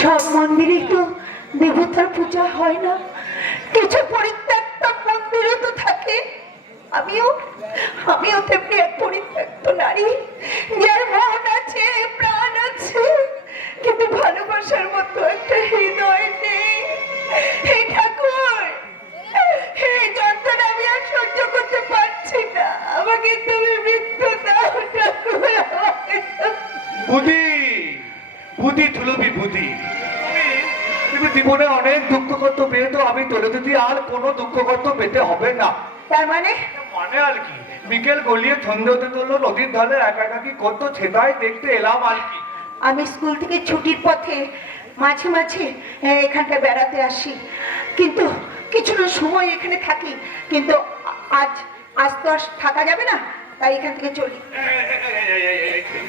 সব মন্দিরে তো দেবতার পূজা হয় না। কিছু পরিত্যক্ত মন্দিরও তো থাকে। আমিও আমিও তেমনি এক পরিত্যক্ত নারী। বুদ্ধি তুলবি বুদ্ধি তুমি জীবনে অনেক দুঃখ করতে পেয়েছ আমি তোলে দিদি আর কোনো দুঃখ করতে পেতে হবে না। তার মানে? মানে আর কি? বিকেল গলিয়ে ছন্দতে তোলো নদীর ধারে একা একাকি কত সেটাই দেখতে এলাম আর কি। আমি স্কুল থেকে ছুটির পথে মাঝে মাঝে আহ, এখানটায় বেড়াতে আসি। কিন্তু কিছুটা সময় এখানে থাকি। কিন্তু আজ আজ তো আর থাকা যাবে না তাই এখান থেকে চলি।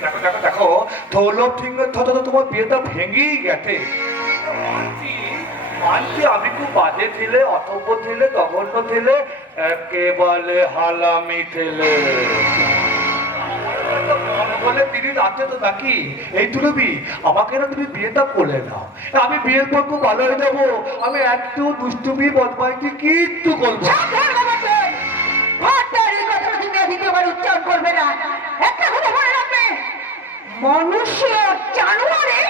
দেখো দেখো দেখো। তো তোমার বিয়েটা ভেঙেই গেছে। মানছি আমি খুব বাজে ছেলে অসভ্য ছেলে জঘন্য ছেলে একেবারে হালামি ছেলে। বলে তিনি আছে তো নাকি? এই তুলবি আমাকে না তুমি বিয়েটা করে নাও আমি বিয়ের পর খুব ভালো হয়ে যাব। আমি একটু দুষ্টুমি বদমাইশি কিচ্ছু করব উচ্চারণ করবে না। একটা কথা মনে রাখবে, মনুষ্য জানোয়ারে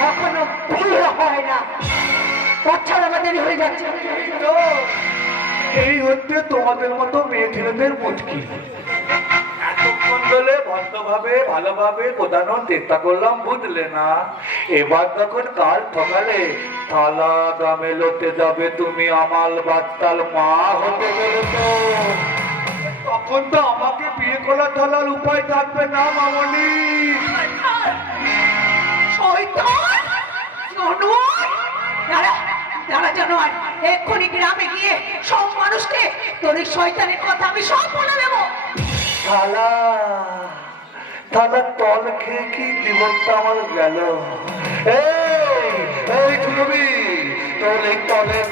কখনো বিয়ে হয় না। আমাদের হয়ে যাচ্ছে। এই হচ্ছে তোমাদের মতো মেয়ে ছেলেদের মুশকিল এতক্ষণ ধরে ভদ্রভাবে, ভালোভাবে বোঝানোর চেষ্টা করলাম, বুঝলে না? এবার যখন কাল সকালে থালা দামে লোতে যাবে তুমি, আমাল বাচ্চাল মা হতে গেলে তো তখন তো আমাকে বিয়ে করার ধরার উপায় থাকবে না মামনি। এক্ষুনি গ্রামে গিয়ে সব মানুষকে তোর এই শয়তানের কথা আমি সব বলে দেবো। থালা থালা তল খেয়ে কি জীবনটা আমার গেল? এই তোর তলের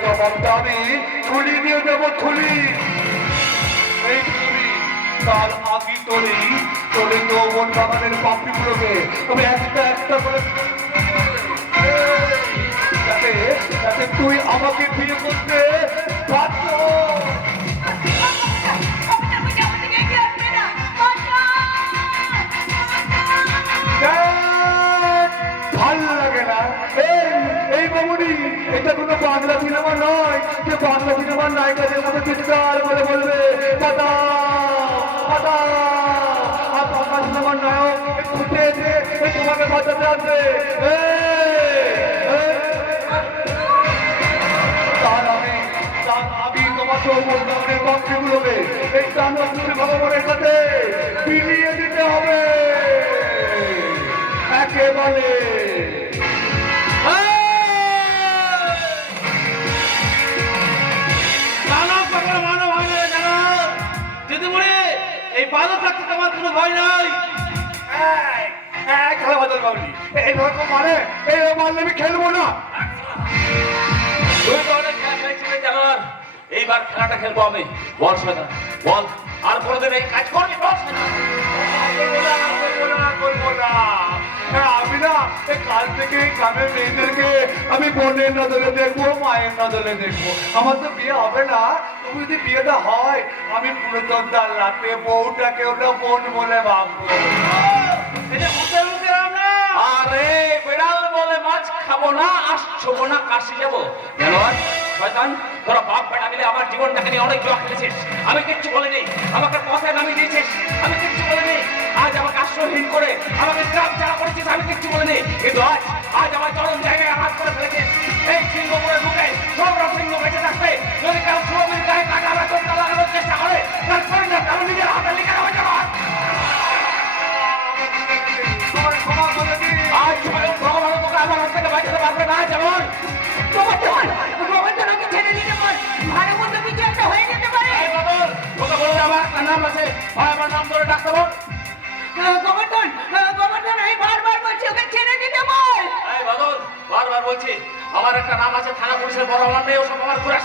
থুলি দিয়ে দেবো থুলি এই তার আগে তোরে তোরে যৌবন বাগানের পাপড়িগুলোকে আমি একটা একটা করে যাতে যাতে তুই আমাকে বিয়ে করতে বাধ্য। এটা কোনো বাংলা সিনেমা নয়। যে বাংলা সিনেমার নায়িকাদের মতো চিৎকার করে বলবে, দাদা এই তোমাকে বাঁচাতে আসবে এই, এই। তার আমি তোমাকে বলতামের পক্ষগুলোকে এই চান্দপুর ভগবানের সাথে বিলিয়ে দিতে হবে। একেবারে। কখনো মানো এই বাধা থাকতে তোমার কোনো ভয় নাই এই, এই, খেলা বদল বাবলি। এই রকম মানে এই মারলে আমি খেলব না। তুই তো খেলা খেলেছিলি জানোয়ার এইবার খেলাটা খেলব আমি। বল শয়তান বল। আর কোনোদিন এই কাজ করবি বল শয়তান। করব না, করব না, করব না। হ্যাঁ, আমি না কাল থেকে গ্রামের মেয়েদেরকে আমি বোনের নজরে দেখব মায়ের নজরে দেখব। আমার তো বিয়ে হবে না। তুমি যদি বিয়েটা হয় আমি পুরো দরদার লাতে বউটাকে ওটা বোন বলে ভাববো। বাপ বেটা মিলে আমার জীবনটাকে নিয়ে অনেক জোয়া খেলেছিস আমি কিচ্ছু বলিনি, আমাকে পথে নামিয়ে দিয়েছিস। আমি কিচ্ছু বলিনি, আজ আমাকে আশ্রয়হীন করে আমাকে গ্রাম ছাড়া করেছিস, আমি কিচ্ছু বলিনি। কিন্তু আজ আজ আমার চরম জায়গায় আঘাত করে ফেলেছিস। এই সিংহপুরের আমার নাম ধরে ডাকতে বল আহ, গোবর্ধন আহ, গোবর্ধন আমি বারবার বলছি ওকে ছেড়ে দিতে বল। এই বাদল বারবার বলছি আমার একটা নাম আছে থানা পুলিশের বড় আমার নেই ওসব আমার ঘুরে